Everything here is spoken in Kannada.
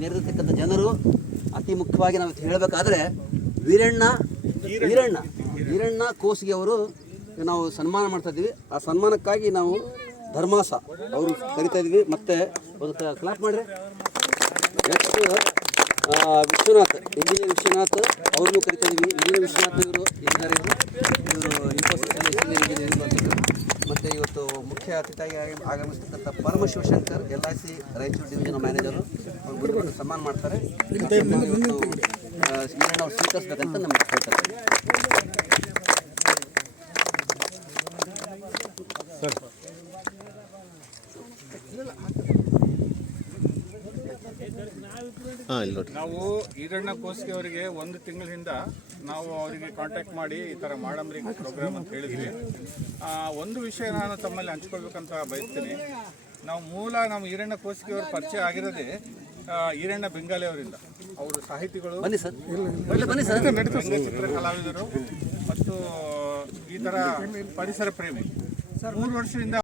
ನೆರೆದಿರ್ತಕ್ಕಂಥ ಜನರು ಅತಿ ಮುಖ್ಯವಾಗಿ ನಾವು ಹೇಳಬೇಕಾದ್ರೆ ವೀರಣ್ಣ ವೀರಣ್ಣ ವೀರಣ್ಣ ಕೋಸಿಗೆ ಅವರು ನಾವು ಸನ್ಮಾನ ಮಾಡ್ತಾ ಇದ್ದೀವಿ. ಆ ಸನ್ಮಾನಕ್ಕಾಗಿ ನಾವು ಧರ್ಮಾಸ ಅವರು ಕರಿತಾ ಇದ್ವಿ ಮತ್ತೆ ಒಂದು ಕ್ಲಾಪ್ ಮಾಡ್ರಿ. ನೆಕ್ಸ್ಟ್ ವಿಶ್ವನಾಥ್ ಇಂಜಿನಿಯರ್ ವಿಶ್ವನಾಥ್ ಅವ್ರನ್ನೂ ಕರಿತಾ ಇದ್ವಿ ಇಂಜಿನಿಯರ್ ವಿಶ್ವನಾಥ್ ಇವತ್ತು ಮುಖ್ಯ ಅತಿಥಿಯಾಗಿ ಆಗಮಿಸ್ತಕ್ಕಂಥ Parama Shivashankar L I C Raichur division manager ಅವ್ರು ಸನ್ಮಾನ ಮಾಡ್ತಾರೆ. ಇವತ್ತು ವೀರಣ್ಣ ಅವ್ರು ಸ್ವೀಕರಿಸ್ಬೇಕಂತ ಹೇಳ್ತಾರೆ ಹಾಂ ನಾವು ಈರಣ್ಣ ಕೋಸ್ಗೆ ಅವರಿಗೆ ಒಂದು ತಿಂಗಳಿಂದ ನಾವು ಅವರಿಗೆ ಕಾಂಟ್ಯಾಕ್ಟ್ ಮಾಡಿ ಈ ತರ ಮಾಡಮ್ರಿ ಪ್ರೋಗ್ರಾಮ್ ಅಂತ ಹೇಳಿದ್ವಿ. ಆ, ಒಂದು ವಿಷಯ ನಾನು ತಮ್ಮಲ್ಲಿ ಹಂಚ್ಕೊಳ್ಬೇಕಂತ ಬಯಸ್ತೀನಿ. ನಾವು ಮೂಲ ನಮ್ಮ ಈರಣ್ಣ ಕೋಸ್ಗೆ ಅವ್ರ ಪರಿಚಯ ಆಗಿರೋದೇ ಈರಣ್ಣ ಬೆಂಗಾಲಿ ಅವರಿಂದ. ಅವರು ಸಾಹಿತಿಗಳು ವ್ಯಂಗ್ಯಚಿತ್ರ ಕಲಾವಿದರು ಮತ್ತು ಈ ಥರ ಪರಿಸರ ಪ್ರೇಮಿ. ಮೂರು ವರ್ಷದಿಂದ